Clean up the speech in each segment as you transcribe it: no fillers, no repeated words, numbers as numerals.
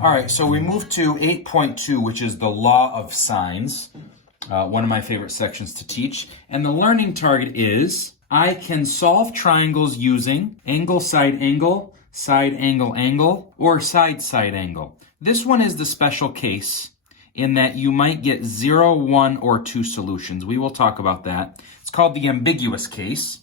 All right, so we move to 8.2, which is the law of sines, one of my favorite sections to teach. And the learning target is I can solve triangles using angle, side angle, angle, or side angle. This one is the special case in that you might get 0, 1, or 2 solutions. We will talk about that. It's called the ambiguous case.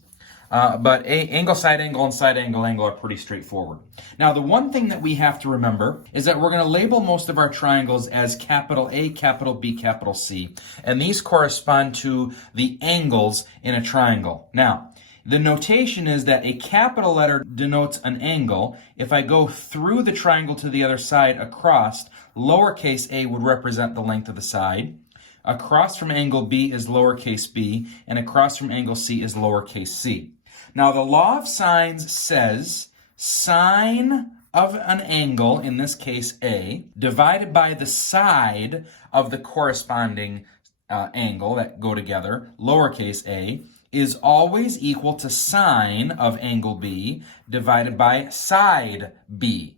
But angle, side angle, and side angle are pretty straightforward. Now, the one thing that we have to remember is that we're going to label most of our triangles as capital A, capital B, capital C. And these correspond to the angles in a triangle. Now, the notation is that a capital letter denotes an angle. If I go through the triangle to the other side across, lowercase a would represent the length of the side. Across from angle B is lowercase b, and across from angle C is lowercase c. Now, the law of sines says sine of an angle, in this case A, divided by the side of the corresponding angle that go together, lowercase a, is always equal to sine of angle B divided by side B.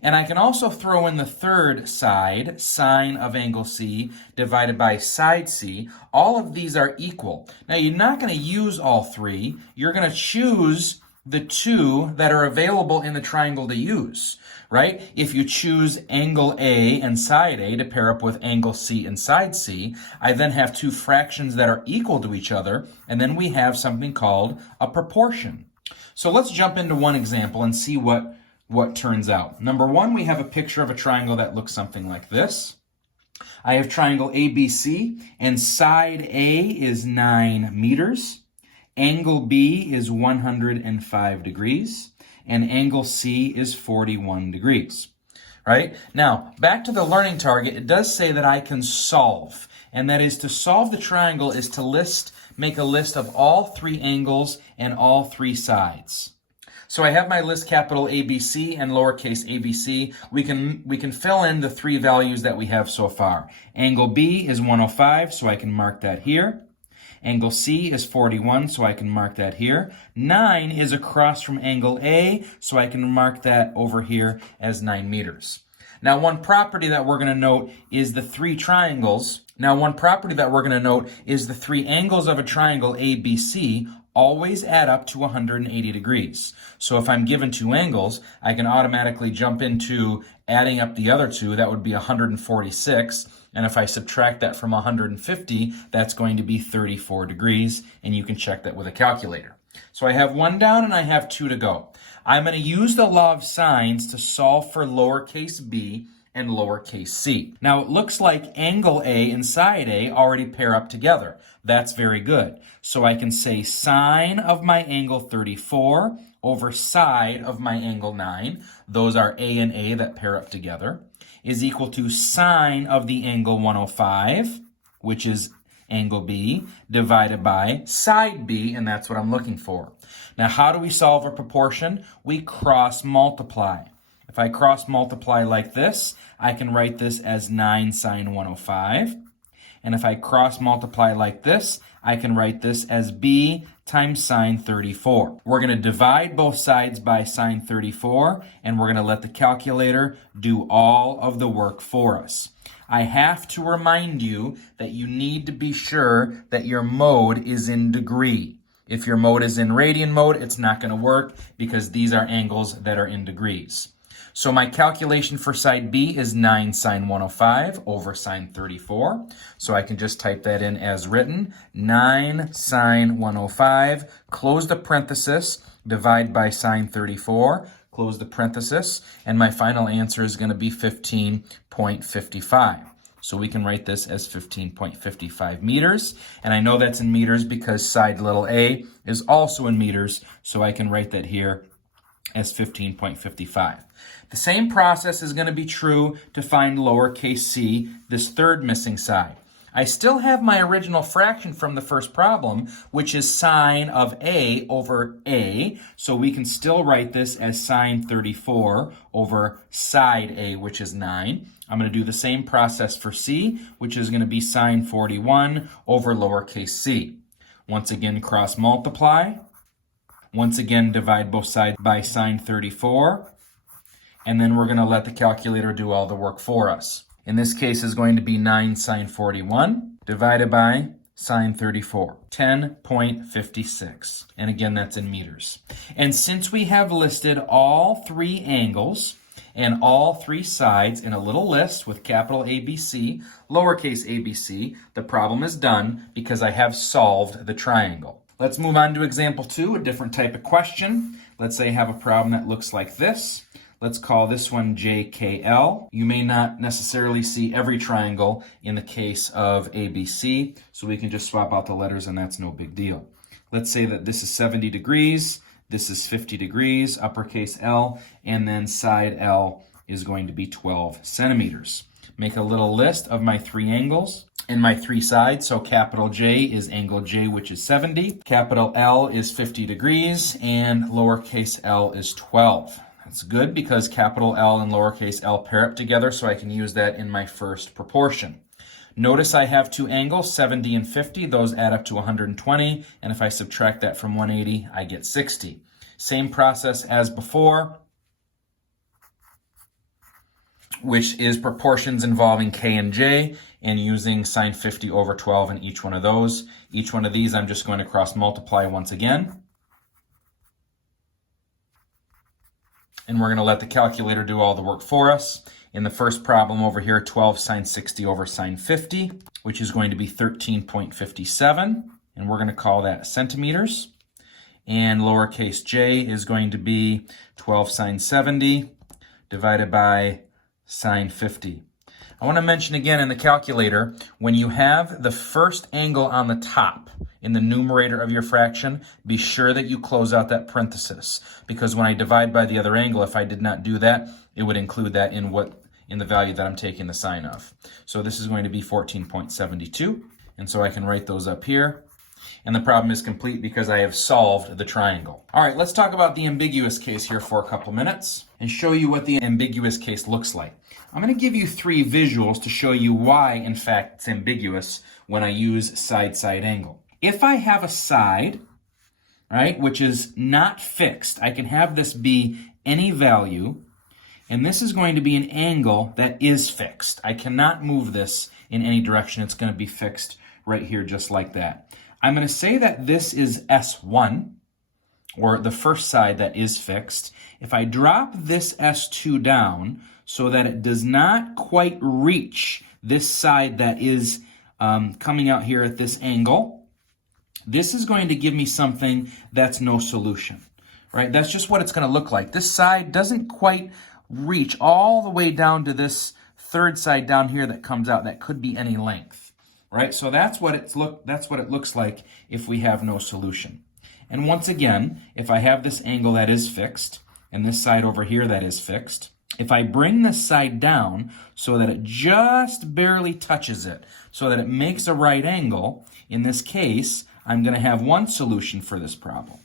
And I can also throw in the third side, sine of angle C divided by side C. All of these are equal. Now, you're not going to use all three. You're going to choose the two that are available in the triangle to use, right? If you choose angle A and side A to pair up with angle C and side C, I then have two fractions that are equal to each other, and then we have something called a proportion. So let's jump into one example and see what turns out. Number one, we have a picture of a triangle that looks something like this. I have triangle ABC, and side A is 9 meters. Angle B is 105 degrees, and angle C is 41 degrees. Right? Now, back to the learning target, it does say that I can solve, and that is to solve the triangle is to make a list of all three angles and all three sides. So I have my list capital ABC and lowercase abc. We can fill in the three values that we have so far. Angle B is 105, so I can mark that here. Angle C is 41, so I can mark that here. 9 is across from angle A, so I can mark that over here as 9 meters. Now, one property that we're going to note is the three triangles. Now, one property that we're going to note is the three angles of a triangle ABC always add up to 180 degrees. So if I'm given two angles, I can automatically jump into adding up the other two. That would be 146. And if I subtract that from 150, that's going to be 34 degrees. And you can check that with a calculator. So I have one down and I have two to go. I'm going to use the law of sines to solve for lowercase b and lowercase c. Now, it looks like angle A and side A already pair up together. That's very good. So I can say sine of my angle 34 over side of my angle 9, those are A and A that pair up together, is equal to sine of the angle 105, which is angle B, divided by side B, and that's what I'm looking for. Now, how do we solve a proportion? We cross multiply. If I cross multiply like this, I can write this as 9 sine 105. And if I cross multiply like this, I can write this as b times sine 34. We're going to divide both sides by sine 34, and we're going to let the calculator do all of the work for us. I have to remind you that you need to be sure that your mode is in degree. If your mode is in radian mode, it's not going to work because these are angles that are in degrees. So my calculation for side B is 9 sine 105 over sine 34. So I can just type that in as written. 9 sine 105, close the parenthesis, divide by sine 34, close the parenthesis, and my final answer is going to be 15.55. So we can write this as 15.55 meters. And I know that's in meters because side little a is also in meters, so I can write that here as 15.55. The same process is going to be true to find lowercase c, this third missing side. I still have my original fraction from the first problem, which is sine of a over a, so we can still write this as sine 34 over side a, which is 9. I'm going to do the same process for c, which is going to be sine 41 over lowercase c. Once again, cross multiply. Once again, divide both sides by sine 34. And then we're going to let the calculator do all the work for us. In this case is going to be 9 sine 41 divided by sine 34, 10.56. And again, that's in meters. And since we have listed all three angles and all three sides in a little list with capital ABC, lowercase abc, the problem is done because I have solved the triangle. Let's move on to example 2, a different type of question. Let's say I have a problem that looks like this. Let's call this one JKL. You may not necessarily see every triangle in the case of ABC, so we can just swap out the letters and that's no big deal. Let's say that this is 70 degrees, this is 50 degrees, uppercase L, and then side L is going to be 12 centimeters. Make a little list of my three angles and my three sides. So capital J is angle J, which is 70. Capital L is 50 degrees, and lowercase l is 12. That's good because capital L and lowercase l pair up together, so I can use that in my first proportion. Notice I have two angles, 70 and 50. Those add up to 120, and if I subtract that from 180, I get 60. Same process as before, which is proportions involving K and J, and using sine 50 over 12 in each one of those. Each one of these I'm just going to cross multiply once again. And we're going to let the calculator do all the work for us. In the first problem over here, 12 sine 60 over sine 50, which is going to be 13.57, and we're going to call that centimeters. And lowercase j is going to be 12 sine 70 divided by sine 50. I want to mention again in the calculator, when you have the first angle on the top in the numerator of your fraction, be sure that you close out that parenthesis, because when I divide by the other angle, if I did not do that, it would include that in the value that I'm taking the sine of. So this is going to be 14.72, and so I can write those up here. And the problem is complete because I have solved the triangle. All right, let's talk about the ambiguous case here for a couple minutes and show you what the ambiguous case looks like. I'm going to give you three visuals to show you why, in fact, it's ambiguous when I use side-side angle. If I have a side, right, which is not fixed, I can have this be any value, and this is going to be an angle that is fixed. I cannot move this in any direction. It's going to be fixed right here just like that. I'm going to say that this is S1, or the first side that is fixed. If I drop this S2 down so that it does not quite reach this side that is coming out here at this angle, this is going to give me something that's no solution, right? That's just what it's going to look like. This side doesn't quite reach all the way down to this third side down here that comes out. That could be any length, right? So that's what it looks like if we have no solution. And once again, if I have this angle that is fixed and this side over here that is fixed, if I bring this side down so that it just barely touches it, so that it makes a right angle, in this case, I'm going to have one solution for this problem,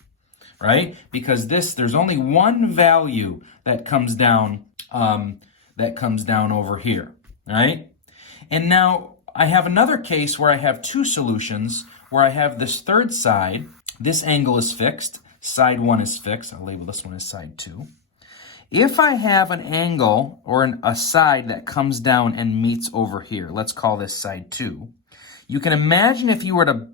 right? Because there's only one value that comes down over here, right? And now I have another case where I have two solutions, where I have this third side, this angle is fixed, side 1 is fixed, I'll label this one as side 2. If I have an angle or a side that comes down and meets over here, let's call this side 2, you can imagine if you were to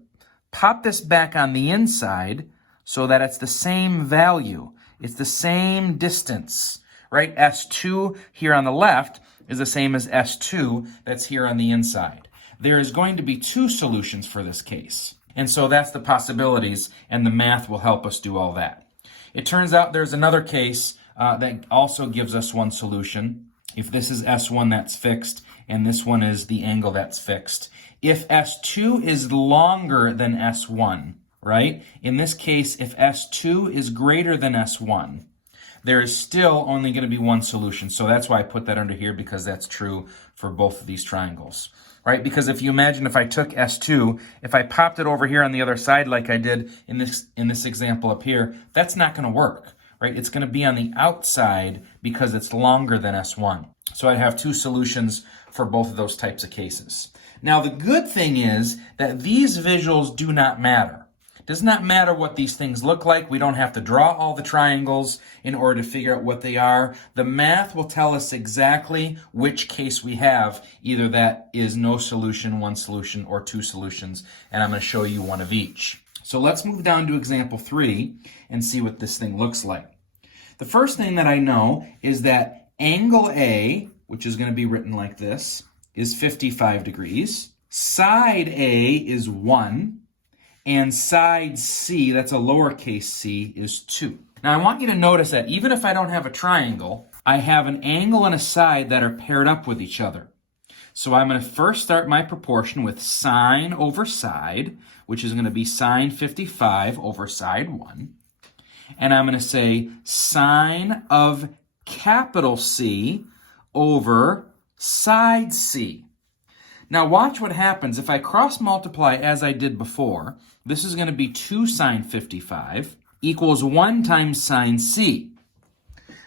pop this back on the inside so that it's the same value, it's the same distance, right? S2 here on the left is the same as S2 that's here on the inside. There is going to be two solutions for this case. And so that's the possibilities, and the math will help us do all that. It turns out there's another case that also gives us one solution. If this is S1 that's fixed, and this one is the angle that's fixed. If S2 is longer than S1, right? In this case, if S2 is greater than S1, there is still only going to be one solution. So that's why I put that under here, because that's true for both of these triangles, right? Because if you imagine if I took S2, if I popped it over here on the other side like I did in this example up here, that's not going to work, right? It's going to be on the outside because it's longer than S1. So I'd have two solutions for both of those types of cases. Now, the good thing is that these visuals do not matter. Does not matter what these things look like. We don't have to draw all the triangles in order to figure out what they are. The math will tell us exactly which case we have, either that is no solution, one solution, or two solutions, and I'm going to show you one of each. So let's move down to example 3 and see what this thing looks like. The first thing that I know is that angle A, which is going to be written like this, is 55 degrees. Side A is 1. And side C, that's a lowercase c, is 2. Now I want you to notice that even if I don't have a triangle, I have an angle and a side that are paired up with each other. So I'm going to first start my proportion with sine over side, which is going to be sine 55 over side 1. And I'm going to say sine of capital C over side C. Now watch what happens if I cross multiply as I did before. This is going to be 2 sine 55 equals 1 times sine C.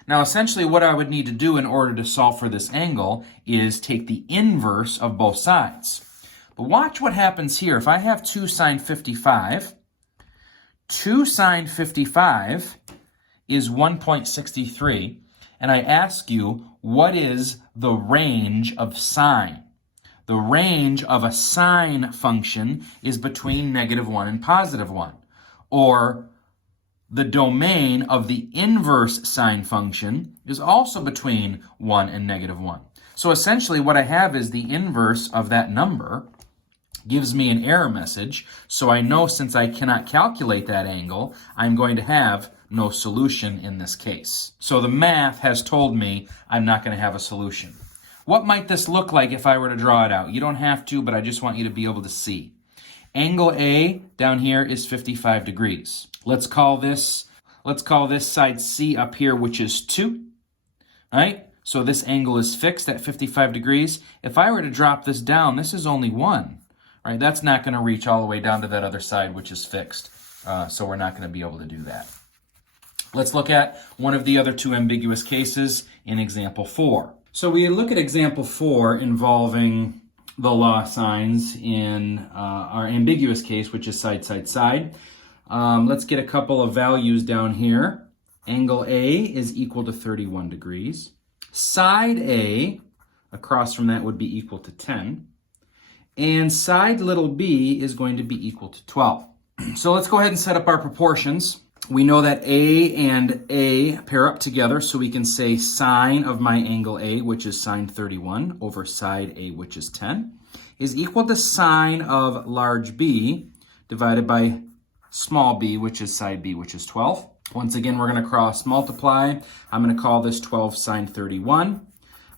Now essentially what I would need to do in order to solve for this angle is take the inverse of both sides. But watch what happens here. If I have 2 sine 55, 2 sine 55 is 1.63, and I ask you, what is the range of sine? The range of a sine function is between -1 and +1, or the domain of the inverse sine function is also between 1 and -1. So essentially what I have is the inverse of that number gives me an error message, so I know since I cannot calculate that angle, I'm going to have no solution in this case. So the math has told me I'm not going to have a solution. What might this look like if I were to draw it out? You don't have to, but I just want you to be able to see. Angle A down here is 55 degrees. Let's call this side C up here, which is 2. All right? So this angle is fixed at 55 degrees. If I were to drop this down, this is only 1. Right? That's not going to reach all the way down to that other side, which is fixed. So we're not going to be able to do that. Let's look at one of the other 2 ambiguous cases in example 4. So we look at example 4 involving the law of sines in our ambiguous case, which is side, side, side. Let's get a couple of values down here. Angle A is equal to 31 degrees. Side A, across from that, would be equal to 10. And side little b is going to be equal to 12. So let's go ahead and set up our proportions. We know that A and A pair up together, so we can say sine of my angle A, which is sine 31, over side A, which is 10, is equal to sine of large B divided by small b, which is side B, which is 12. Once again, we're going to cross multiply. I'm going to call this 12 sine 31.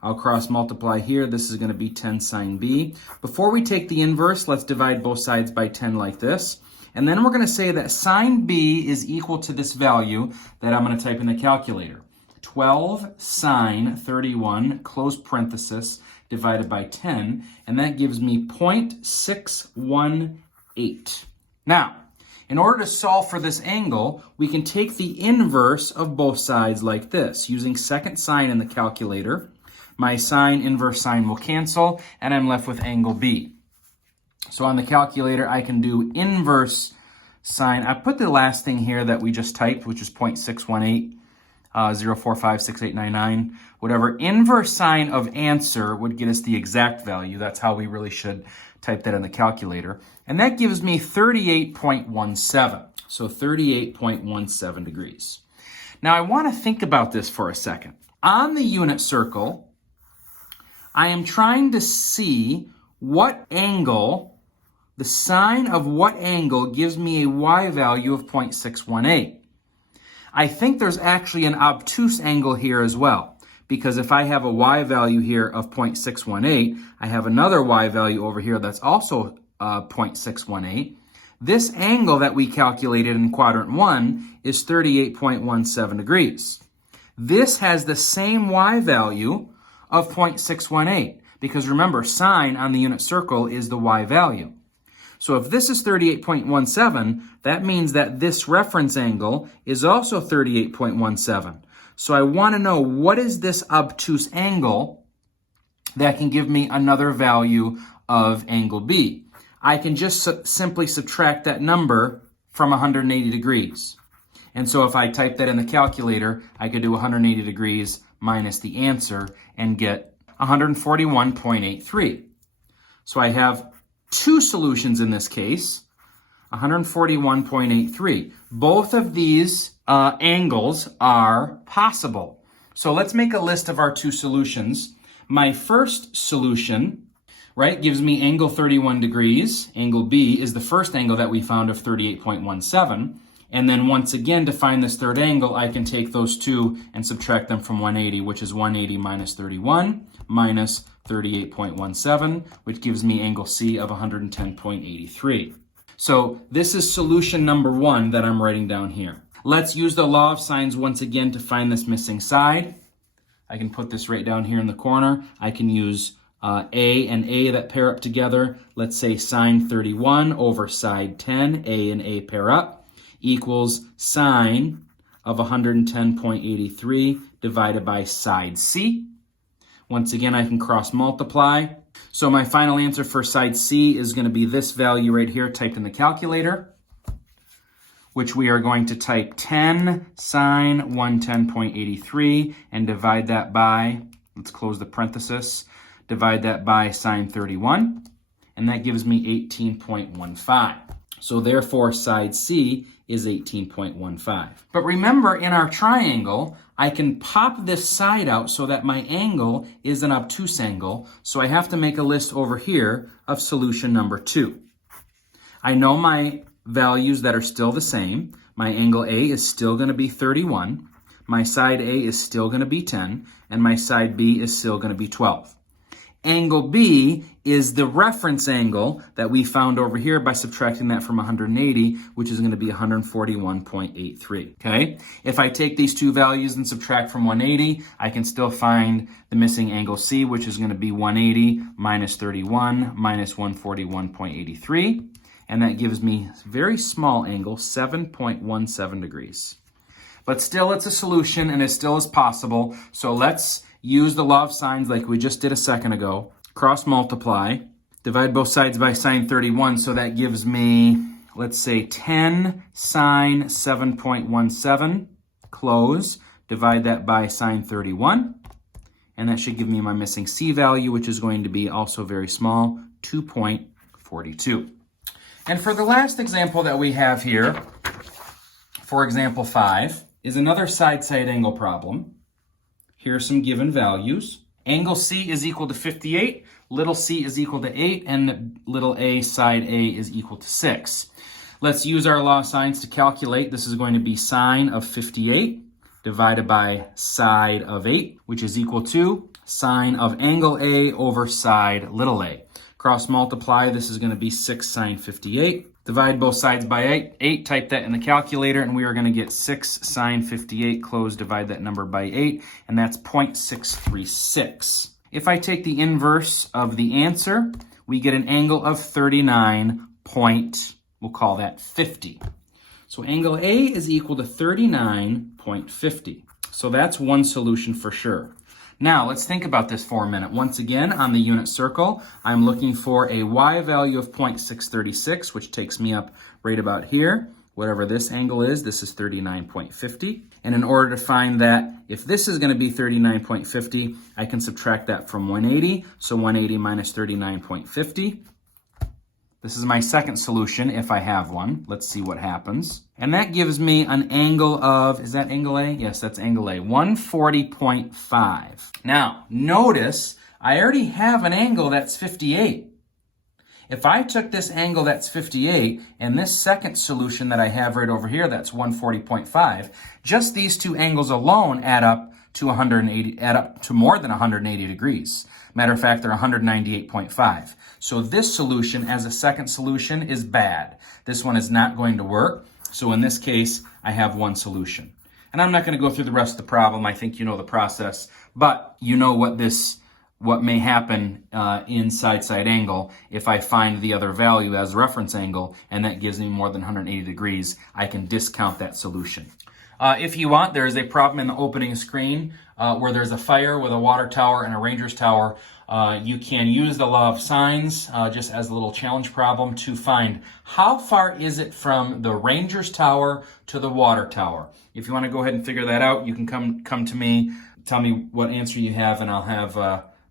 I'll cross multiply here. This is going to be 10 sine B. Before we take the inverse, let's divide both sides by 10 like this. And then we're going to say that sine B is equal to this value that I'm going to type in the calculator. 12 sine 31, close parenthesis, divided by 10. And that gives me 0.618. Now, in order to solve for this angle, we can take the inverse of both sides like this. Using second sine in the calculator, my sine inverse sine will cancel, and I'm left with angle B. So on the calculator, I can do inverse sine. I put the last thing here that we just typed, which is 0.618, 0.456899, whatever. Inverse sine of answer would get us the exact value. That's how we really should type that in the calculator. And that gives me 38.17. So 38.17 degrees. Now I want to think about this for a second. On the unit circle, I am trying to see what angle, the sine of what angle gives me a y value of 0.618. I think there's actually an obtuse angle here as well, because if I have a y value here of 0.618, I have another y value over here that's also 0.618. This angle that we calculated in quadrant 1 is 38.17 degrees. This has the same y value of 0.618, because remember, sine on the unit circle is the y value. So if this is 38.17, that means that this reference angle is also 38.17. So I want to know, what is this obtuse angle that can give me another value of angle B? I can just simply subtract that number from 180 degrees. And so if I type that in the calculator, I could do 180 degrees minus the answer and get 141.83. So I have two solutions in this case, 141.83. Both of these angles are possible. So let's make a list of our two solutions. My first solution, right, gives me angle 31 degrees. Angle B is the first angle that we found of 38.17. And then once again, to find this third angle, I can take those two and subtract them from 180, which is 180 minus 31 minus 38.17, which gives me angle C of 110.83. So this is solution number one that I'm writing down here. Let's use the law of sines once again to find this missing side. I can put this right down here in the corner. I can use A and A that pair up together. Let's say sine 31 over side 10, A and A pair up, equals sine of 110.83 divided by side C. Once again, I can cross multiply. So my final answer for side C is going to be this value right here typed in the calculator, which we are going to type 10 sine 110.83 and divide that by, let's close the parenthesis, divide that by sine 31, and that gives me 18.15. So therefore, side C is 18.15. But remember, in our triangle, I can pop this side out so that my angle is an obtuse angle. So I have to make a list over here of solution number 2. I know my values that are still the same. My angle A is still going to be 31. My side A is still going to be 10. And my side B is still going to be 12. Angle B is the reference angle that we found over here by subtracting that from 180, which is going to be 141.83, okay? If I take these two values and subtract from 180, I can still find the missing angle C, which is going to be 180 minus 31 minus 141.83, and that gives me a very small angle, 7.17 degrees. But still, it's a solution, and it still is possible, so let's use the law of sines like we just did a second ago. Cross multiply. Divide both sides by sine 31. So that gives me, let's say, 10 sine 7.17. Close. Divide that by sine 31. And that should give me my missing C value, which is going to be also very small, 2.42. And for the last example that we have here, for example 5, is another side-side angle problem. Here are some given values. Angle C is equal to 58, little c is equal to 8, and little a side A is equal to 6. Let's use our law of sines to calculate. This is going to be sine of 58 divided by side of 8, which is equal to sine of angle A over side little a. Cross multiply, this is going to be 6 sine 58. Divide both sides by 8, type that in the calculator, and we are going to get 6 sine 58, close, divide that number by 8, and that's 0.636. If I take the inverse of the answer, we get an angle of 39 point, we'll call that 50. So angle A is equal to 39.50. So that's one solution for sure. Now, let's think about this for a minute. Once again, on the unit circle, I'm looking for a y value of 0.636, which takes me up right about here. Whatever this angle is, this is 39.50. And in order to find that, if this is going to be 39.50, I can subtract that from 180. So 180 minus 39.50. This is my second solution, if I have one. Let's see what happens. And that gives me an angle of, is that angle A? Yes, that's angle A, 140.5. Now, notice I already have an angle that's 58. If I took this angle that's 58 and this second solution that I have right over here that's 140.5, just these two angles alone add up to more than 180 degrees. Matter of fact, they're 198.5. So this solution as a second solution is bad. This one is not going to work. So in this case, I have one solution. And I'm not going to go through the rest of the problem. I think you know the process, but you know what may happen in side-side angle. If I find the other value as reference angle, and that gives me more than 180 degrees, I can discount that solution. If you want, there is a problem in the opening screen where there's a fire with a water tower and a ranger's tower. You can use the law of sines just as a little challenge problem to find how far is it from the ranger's tower to the water tower. If you want to go ahead and figure that out, you can come to me, tell me what answer you have, and I'll have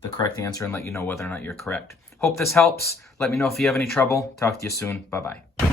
the correct answer and let you know whether or not you're correct. Hope this helps. Let me know if you have any trouble. Talk to you soon. Bye-bye.